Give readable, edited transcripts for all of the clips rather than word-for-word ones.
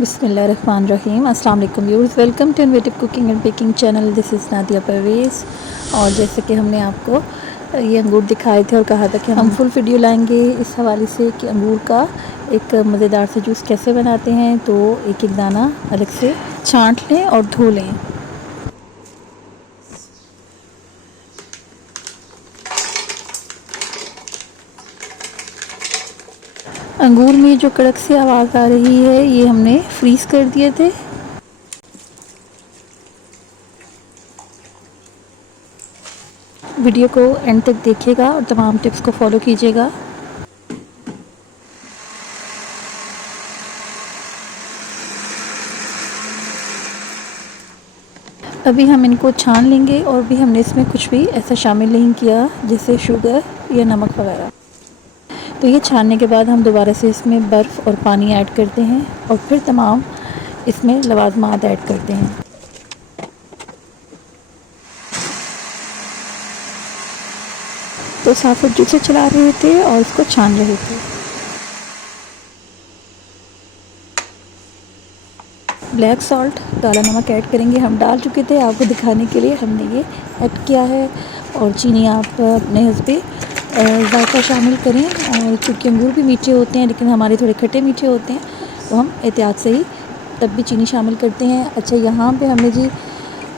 बिस्मिल्लाहिर्रहमानिर्रहीम। अस्सलाम वालेकुम viewers, welcome to innovative cooking and baking channel. This is Nadia Parvez. और जैसे कि हमने आपको ये अंगूर दिखाए थे और कहा था कि हम फुल वीडियो लाएंगे इस हवाले से कि अंगूर का एक मज़ेदार से जूस कैसे बनाते हैं। तो एक एक दाना अलग से छांट लें और धो लें। अंगूर में जो कड़क सी आवाज़ आ रही है ये हमने फ्रीज़ कर दिए थे। वीडियो को एंड तक देखिएगा और तमाम टिप्स को फॉलो कीजिएगा। अभी हम इनको छान लेंगे और भी हमने इसमें कुछ भी ऐसा शामिल नहीं किया जैसे शुगर या नमक वगैरह। तो ये छानने के बाद हम दोबारा से इसमें बर्फ़ और पानी ऐड करते हैं और फिर तमाम इसमें लवाज़मात ऐड करते हैं। तो साथ साथ जूसे चला रहे थे और इसको छान रहे थे। ब्लैक सॉल्ट, काला नमक ऐड करेंगे। हम डाल चुके थे, आपको दिखाने के लिए हमने ये ऐड किया है। और चीनी आप अपने हिस्से ज़ायका शामिल करें। और चूँकि अंगूर भी मीठे होते हैं लेकिन हमारे थोड़े खट्टे मीठे होते हैं तो हम एहतियात से ही तब भी चीनी शामिल करते हैं। अच्छा, यहाँ पे हमने जी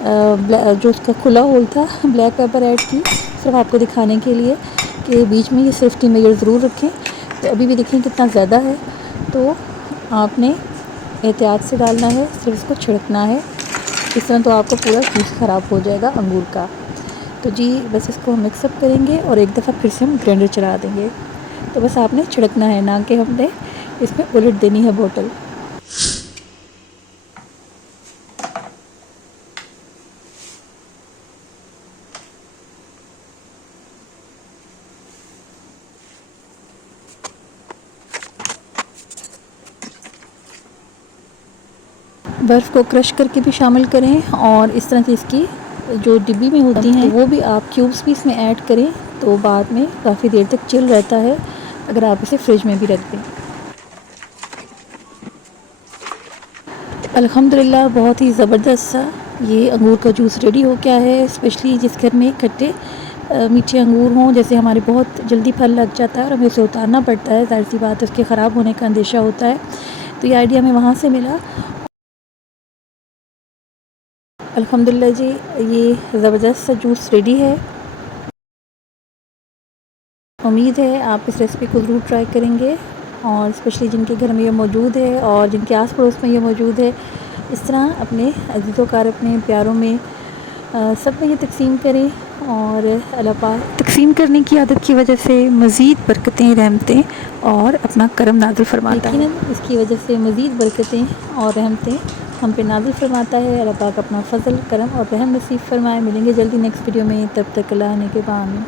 जो उसका खुला होल था ब्लैक पेपर ऐड की, सिर्फ आपको दिखाने के लिए कि बीच में ये सेफ्टी मेजर ज़रूर रखें। तो अभी भी देखें कितना ज़्यादा है, तो आपने एहतियात से डालना है, सिर्फ इसको छिड़कना है। इस तरह तो आपका पूरा जूस ख़राब हो जाएगा अंगूर का। तो जी बस इसको हम मिक्सअप करेंगे और एक दफ़ा फिर से हम ग्राइंडर चला देंगे। तो बस आपने छिड़कना है, ना कि हमने इसमें उलट देनी है बोतल। बर्फ़ को क्रश करके भी शामिल करें और इस तरह से इसकी जो डिब्बी में होती हैं वो भी आप क्यूब्स भी इसमें ऐड करें तो बाद में काफ़ी देर तक चिल रहता है अगर आप इसे फ्रिज में भी रख दें। अल्हम्दुलिल्लाह बहुत ही ज़बरदस्त सा ये अंगूर का जूस रेडी हो गया है। स्पेशली जिस घर में खट्टे मीठे अंगूर हों, जैसे हमारे बहुत जल्दी फल लग जाता है और हमें उसे उतारना पड़ता है, ज़ाहिर सी बात है उसके ख़राब होने का अंदेशा होता है। तो ये आइडिया हमें वहाँ से मिला। अल्हम्दुलिल्लाह जी, ये ज़बरदस्त सा जूस रेडी है। उम्मीद है आप इस रेसिपी को ज़रूर ट्राई करेंगे और स्पेशली जिनके घर में ये मौजूद है और जिनके आस पड़ोस में ये मौजूद है, इस तरह अपने अज़ीज़ों अपने प्यारों में सब में ये तक़सीम करें। और अल्लाह पाक तक़सीम करने की आदत की वजह से मज़ीद बरकतें, रहमतें और अपना करम नाज़िल फरमाता है। यकीनन इसकी वजह से मज़ीद बरकतें और रहमतें हम पे नाज़िल फरमाता है। अल्लाह पाक अपना फ़ज़ल, करम और रहम नसीब फरमाए। मिलेंगे जल्दी नेक्स्ट वीडियो में, तब तक अल्लाह ने के बाद में।